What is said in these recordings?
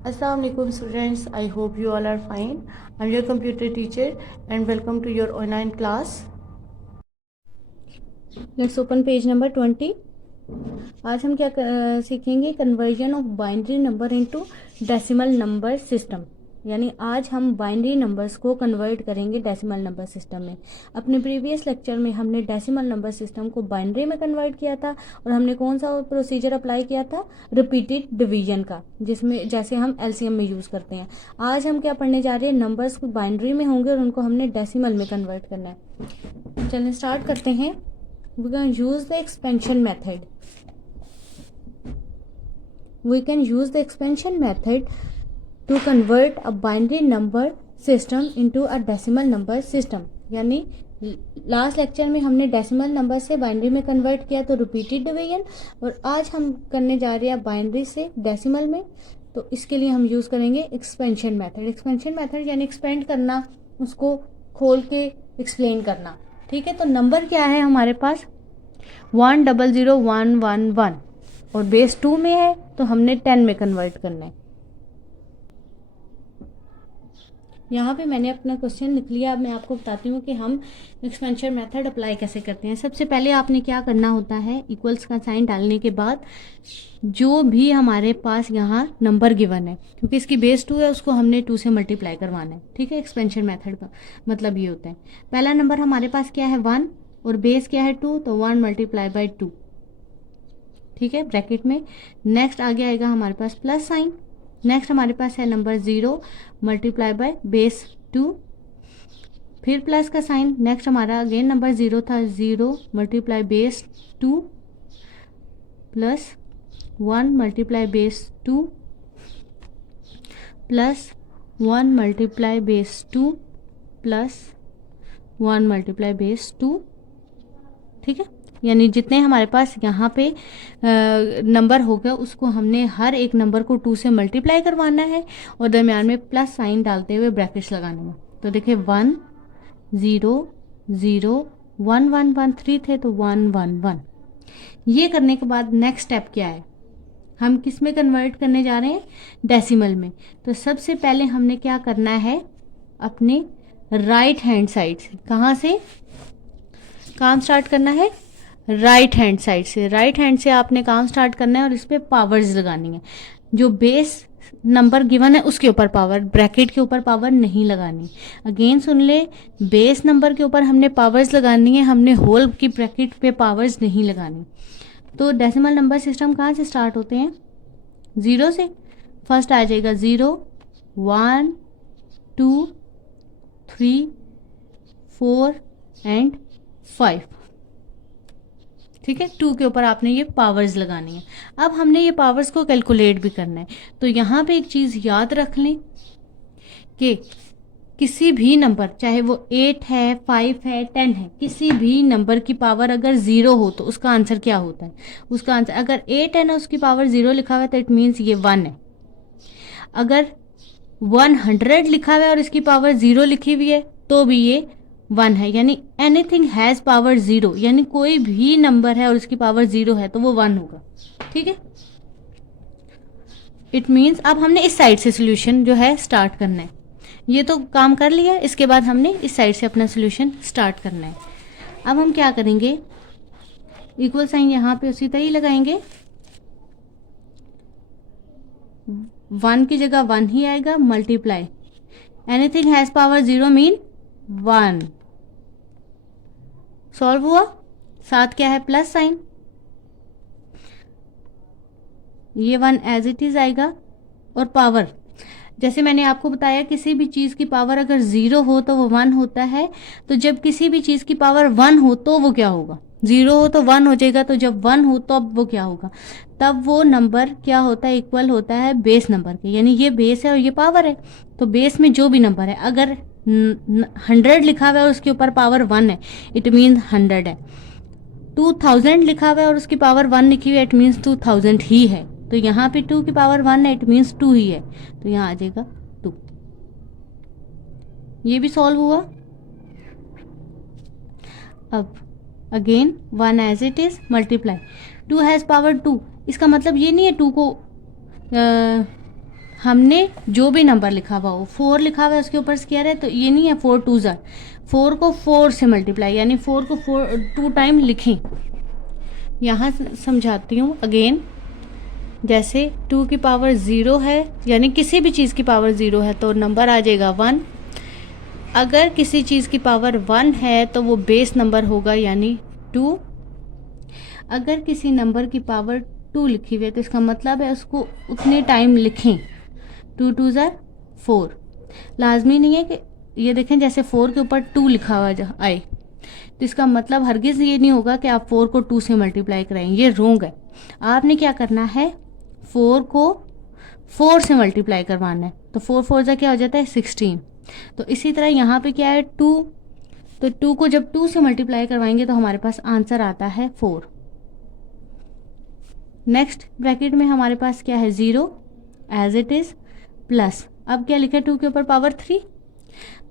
Assalamualaikum students, I hope you all are fine. I'm your computer teacher and welcome to your online class. Let's open page number 20. आज हम क्या सीखेंगे conversion of binary number into decimal number system, यानी आज हम binary numbers को convert करेंगे decimal number system में। अपने प्रीवियस लेक्चर में हमने डेसिमल नंबर सिस्टम को बाइनरी में कन्वर्ट किया था और हमने कौन सा प्रोसीजर अप्लाई किया था, रिपीटेड डिवीजन का, जिसमें जैसे हम एलसीएम में यूज़ करते हैं। आज हम क्या पढ़ने जा रहे हैं, नंबर्स को बाइनरी में होंगे और उनको हमने डेसिमल में कन्वर्ट करना है। चलिए स्टार्ट करते हैं। We can use the expansion method. We can use the expansion method to convert a binary number system into a decimal number system। यानी लास्ट लेक्चर में हमने डेसिमल नंबर से बाइनरी में कन्वर्ट किया तो रिपीटेड डिवीजन, और आज हम करने जा रहे हैं बाइनरी से डेसिमल में। तो इसके लिए हम यूज़ करेंगे एक्सपेंशन मेथड। एक्सपेंशन मेथड यानी एक्सपेंड करना, उसको खोल के एक्सप्लेन करना। ठीक है, तो नंबर क्या है हमारे पास 100111 और बेस 2 में है तो हमने 10 में कन्वर्ट करना है। यहाँ पे मैंने अपना क्वेश्चन लिख लिया। अब मैं आपको बताती हूँ कि हम एक्सपेंशन मेथड अप्लाई कैसे करते हैं। सबसे पहले आपने क्या करना होता है, इक्वल्स का साइन डालने के बाद जो भी हमारे पास यहाँ नंबर गिवन है, क्योंकि इसकी बेस 2 है, उसको हमने 2 से मल्टीप्लाई करवाना है। ठीक है, एक्सपेंशन मेथड का मतलब ये होता है। पहला नंबर हमारे पास क्या है 1 और बेस क्या है 2, तो 1 मल्टीप्लाई बाई 2। ठीक है, ब्रैकेट में। नेक्स्ट आगे आएगा हमारे पास प्लस साइन। नेक्स्ट हमारे पास है नंबर 0 मल्टीप्लाई बाय बेस 2, फिर प्लस का साइन। नेक्स्ट हमारा अगेन नंबर 0 था, 0 multiply base 2 plus 1 multiply base 2 plus 1 multiply base 2 plus 1 multiply base 2। ठीक है, यानी जितने हमारे पास यहाँ पे नंबर होगा उसको हमने हर एक नंबर को 2 से मल्टीप्लाई करवाना है और दरम्यान में प्लस साइन डालते हुए ब्रैकेट्स लगाने हैं। तो देखिए 1 0 0 1 1 1 3 थे तो 1 1 1। ये करने के बाद नेक्स्ट स्टेप क्या है, हम किस में कन्वर्ट करने जा रहे हैं, डेसिमल में। तो सबसे पहले हमने क्या करना है, अपने राइट हैंड साइड से, कहाँ से काम स्टार्ट करना है, राइट हैंड साइड से। राइट हैंड से आपने काम स्टार्ट करना है और इस पर पावर्स लगानी है। जो बेस नंबर गिवन है उसके ऊपर पावर, ब्रैकेट के ऊपर पावर नहीं लगानी। अगेन सुन ले, बेस नंबर के ऊपर हमने पावर्स लगानी है, हमने होल की ब्रैकेट पे पावर्स नहीं लगानी। तो डेसिमल नंबर सिस्टम कहाँ से स्टार्ट होते हैं, 0 से। फर्स्ट आ जाएगा 0 1 2 3 4 एंड 5। ठीक है, 2 के ऊपर आपने ये पावर्स लगानी है। अब हमने ये पावर्स को कैलकुलेट भी करना है। तो यहाँ पे एक चीज़ याद रख लें कि किसी भी नंबर, चाहे वो 8 है 5 है 10 है, किसी भी नंबर की पावर अगर 0 हो तो उसका आंसर क्या होता है, उसका आंसर अगर 8 है ना, उसकी पावर 0 लिखा हुआ है तो इट मीन्स ये 1 है। अगर 100 लिखा हुआ है और इसकी पावर 0 लिखी हुई है तो भी ये 1 है। यानी एनीथिंग हैज़ पावर 0, यानी कोई भी नंबर है और उसकी पावर 0 है तो वो 1 होगा। ठीक है, इट मीन्स अब हमने इस साइड से सोल्यूशन जो है स्टार्ट करना है। ये तो काम कर लिया, इसके बाद हमने इस साइड से अपना सोल्यूशन स्टार्ट करना है। अब हम क्या करेंगे, इक्वल साइन यहाँ पे उसी तरह ही लगाएंगे। 1 की जगह 1 ही आएगा, multiply anything has power 0 mean 1। Solve हुआ। साथ क्या है, प्लस साइन, ये 1 एज इट इज आएगा। और पावर, जैसे मैंने आपको बताया किसी भी चीज़ की पावर अगर 0 हो तो वो 1 होता है। तो जब किसी भी चीज़ की पावर 1 हो तो वो क्या होगा, 0 हो तो 1 हो जाएगा। तो जब 1 हो तो अब वो क्या होगा, तब वो नंबर क्या होता है, इक्वल होता है बेस नंबर के। यानी ये बेस है और ये पावर है। तो बेस में जो भी नंबर है, अगर 100 लिखा हुआ है और उसके ऊपर पावर 1 है, इट मीन्स 100 है। 2000 लिखा हुआ है और उसकी पावर 1 लिखी हुई है, इट मीन्स 2000 ही है। तो यहाँ पे 2 की पावर 1 है, इट मीन्स 2 ही है। तो यहाँ आ जाएगा 2। ये भी सॉल्व हुआ। अब again 1 as it is, multiply 2 has power 2। इसका मतलब ये नहीं है 2 को हमने जो भी नंबर लिखा हुआ हो, 4 लिखा हुआ है उसके ऊपर स्क्वायर है, तो ये नहीं है 4 2 ज़ार, 4 को 4 से मल्टीप्लाई, यानी 4 को 2 टाइम लिखें। यहाँ समझाती हूँ अगेन। जैसे 2 की पावर 0 है, यानी किसी भी चीज़ की पावर 0 है तो नंबर आ जाएगा 1। अगर किसी चीज़ की पावर 1 है तो वो बेस नंबर होगा, यानी 2। अगर किसी नंबर की पावर 2 लिखी हुई है तो इसका मतलब है उसको उतने टाइम लिखें। 2 2 ज़ार 4। लाजमी नहीं है कि ये देखें जैसे 4 के ऊपर 2 लिखा हुआ आए, तो इसका मतलब हरगिज़ ये नहीं होगा कि आप 4 को 2 से मल्टीप्लाई कराएं, ये रोंग है। आपने क्या करना है, 4 को 4 से मल्टीप्लाई करवाना है, तो 4 4 ज़ा क्या हो जाता है 16। तो इसी तरह यहाँ पे क्या है 2, तो 2 को जब 2 से मल्टीप्लाई करवाएंगे तो हमारे पास आंसर आता है 4। नेक्स्ट ब्रैकेट में हमारे पास क्या है 0 एज इट इज़ प्लस, अब क्या लिखा है 2 के ऊपर पावर 3।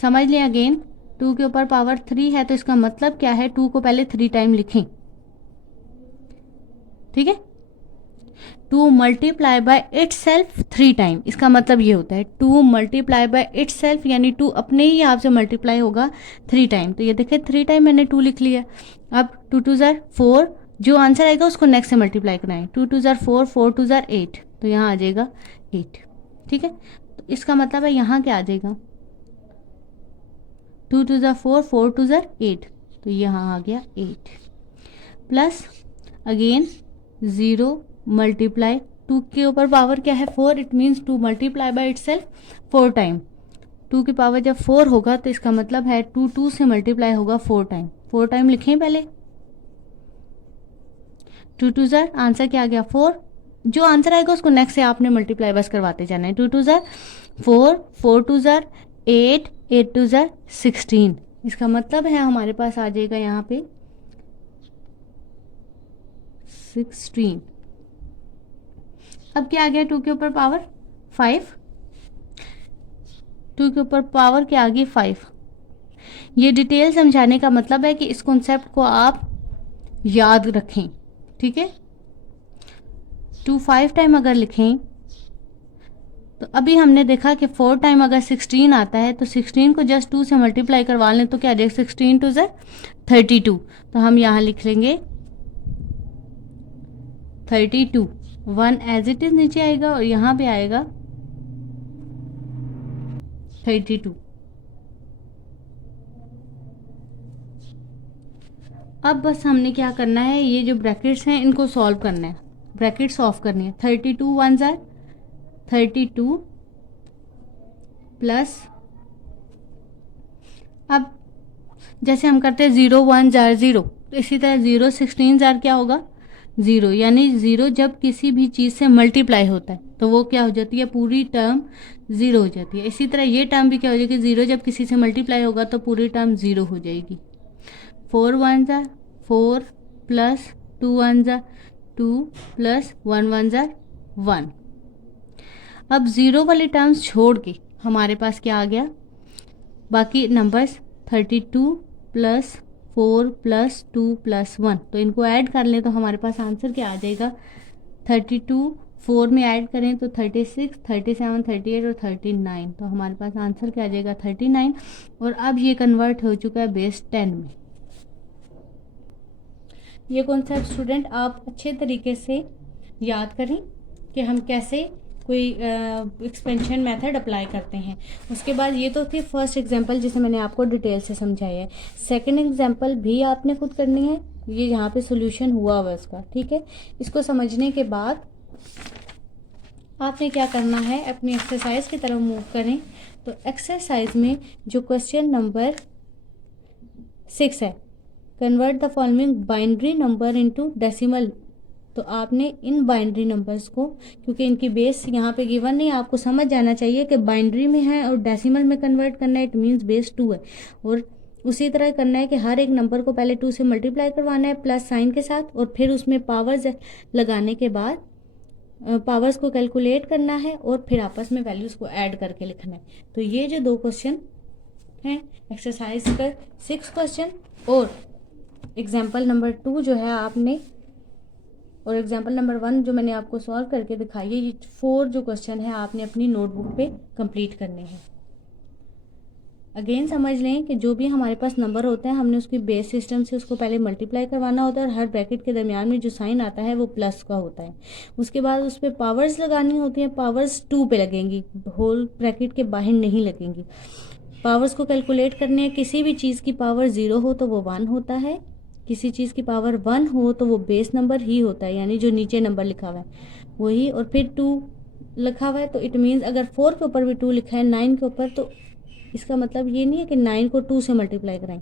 समझ लें अगेन, 2 के ऊपर पावर 3 है तो इसका मतलब क्या है 2 को पहले 3 टाइम लिखें, ठीक है। 2 multiply by it self 3 time, इसका मतलब ये होता है 2 मल्टीप्लाई बाय इट सेल्फ, यानी 2 अपने ही आप से मल्टीप्लाई होगा 3 टाइम। तो ये देखिए 3 टाइम मैंने 2 लिख लिया। अब 2 2 ज़ार 4, जो आंसर आएगा उसको नेक्स्ट से मल्टीप्लाई कराएं। 2 2 ज़ार 4, 4 2 ज़ार 8, तो यहाँ आ जाएगा 8, ठीक है। तो इसका मतलब है यहाँ क्या आ जाएगा 2 2 ज़ार 4, 4 2 ज़ार 8, तो यहाँ आ गया 8 प्लस अगेन 0 मल्टीप्लाई 2 के ऊपर पावर क्या है 4, it means 2 multiply by itself 4 time. 2 की पावर जब 4 होगा तो इसका मतलब है 2 2 से मल्टीप्लाई होगा 4 टाइम। 4 टाइम लिखें पहले, 2 2 ज़ार आंसर क्या आ गया 4, जो आंसर आएगा उसको नेक्स्ट से आपने मल्टीप्लाई बस करवाते जाना है। 2 2 ज़ार 4, 4 2 ज़ार 8, 8 2 ज़ार 16, इसका मतलब है हमारे पास आ जाएगा यहाँ पे 16। अब क्या आ गया 2 के ऊपर पावर 5, 2 के ऊपर पावर क्या आ गई 5। ये डिटेल समझाने का मतलब है कि इस कॉन्सेप्ट को आप याद रखें, ठीक है। 2 5 टाइम अगर लिखें तो अभी हमने देखा कि 4 टाइम अगर 16 आता है तो 16 को जस्ट 2 से मल्टीप्लाई करवा लें तो क्या आ जाएगा 16 2 ज़ार 32, तो हम यहाँ लिख लेंगे 32। 1 एज इट इज नीचे आएगा और यहाँ पे आएगा 32। अब बस हमने क्या करना है, ये जो ब्रैकेट्स हैं इनको सॉल्व करना है, ब्रैकेट्स ऑफ करनी है। 32 1 ज़ार 32 प्लस, अब जैसे हम करते हैं 0 1 ज़ार 0, तो इसी तरह 0 16 ज़ार क्या होगा 0, यानी 0 जब किसी भी चीज़ से मल्टीप्लाई होता है तो वो क्या हो जाती है पूरी टर्म 0 हो जाती है। इसी तरह ये टर्म भी क्या हो जाएगी 0 जब किसी से मल्टीप्लाई होगा तो पूरी टर्म 0 हो जाएगी। 4 1 ज़ार 4 प्लस 2 1 ज़ार 2 प्लस 1 1 ज़ार 1। अब 0 वाली टर्म्स छोड़ के हमारे पास क्या आ गया बाकी नंबर्स 32 प्लस 4 प्लस 2 प्लस 1, तो इनको ऐड कर लें तो हमारे पास आंसर क्या आ जाएगा 32 4 में ऐड करें तो 36 37 38 और 39, तो हमारे पास आंसर क्या आ जाएगा 39। और अब ये कन्वर्ट हो चुका है बेस 10 में। ये कॉन्सेप्ट स्टूडेंट आप अच्छे तरीके से याद करें कि हम कैसे कोई एक्सपेंशन मेथड अप्लाई करते हैं। उसके बाद ये तो थी फर्स्ट एग्जांपल जिसे मैंने आपको डिटेल से समझाया है। सेकंड एग्जांपल भी आपने खुद करनी है, ये यहाँ पे सॉल्यूशन हुआ हुआ इसका, ठीक है। इसको समझने के बाद आपने क्या करना है, अपनी एक्सरसाइज की तरफ मूव करें। तो एक्सरसाइज में जो क्वेश्चन नंबर 6 है, convert the following binary number into decimal, तो आपने इन बाइनरी नंबर्स को, क्योंकि इनकी बेस यहाँ पे गिवन नहीं, आपको समझ जाना चाहिए कि बाइनरी में है और डेसिमल में कन्वर्ट करना है, इट मीन्स बेस 2 है। और उसी तरह करना है कि हर एक नंबर को पहले 2 से मल्टीप्लाई करवाना है प्लस साइन के साथ, और फिर उसमें पावर्स लगाने के बाद पावर्स को कैलकुलेट करना है और फिर आपस में वैल्यूज़ को ऐड करके लिखना है। तो ये जो 2 क्वेश्चन हैं एक्सरसाइज का 6 क्वेश्चन और एग्जाम्पल नंबर 2 जो है आपने और एग्जाम्पल नंबर 1 जो मैंने आपको सॉल्व करके दिखाई है, ये 4 जो क्वेश्चन है आपने अपनी नोटबुक पे कंप्लीट करने हैं। अगेन समझ लें कि जो भी हमारे पास नंबर होता है हमने उसकी बेस सिस्टम से उसको पहले मल्टीप्लाई करवाना होता है, और हर ब्रैकेट के दरमियान में जो साइन आता है वो प्लस का होता है। उसके बाद उस पर पावर्स लगानी होती हैं, पावर्स 2 पे लगेंगी, होल ब्रैकेट के बाहर नहीं लगेंगी। पावर्स को कैलकुलेट करने हैं, किसी भी चीज़ की पावर 0 हो तो वो 1 होता है, किसी चीज़ की पावर 1 हो तो वो बेस नंबर ही होता है, यानी जो नीचे नंबर लिखा हुआ है वही, और फिर 2 लिखा हुआ है तो इट मीन्स अगर 4 के ऊपर भी 2 लिखा है 9 के ऊपर, तो इसका मतलब ये नहीं है कि 9 को 2 से मल्टीप्लाई कराएं,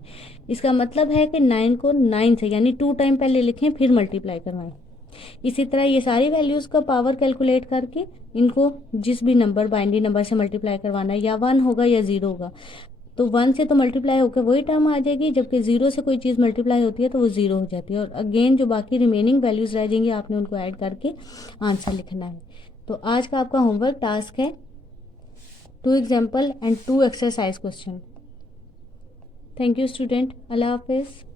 इसका मतलब है कि 9 को 9 से यानी 2 टाइम पहले लिखें फिर मल्टीप्लाई करवाएं। इसी तरह ये सारी वैल्यूज़ का पावर कैलकुलेट करके इनको जिस भी नंबर बाइनरी नंबर से मल्टीप्लाई करवाना है, या 1 होगा या 0 होगा, तो 1 से तो मल्टीप्लाई होकर वही टर्म आ जाएगी, जबकि 0 से कोई चीज़ मल्टीप्लाई होती है तो वो 0 हो जाती है। और अगेन जो बाकी रिमेनिंग वैल्यूज़ रह जाएंगी आपने उनको ऐड करके आंसर लिखना है। तो आज का आपका होमवर्क टास्क है 2 example and 2 exercise question. Thank you student, अल्लाह हाफिज़।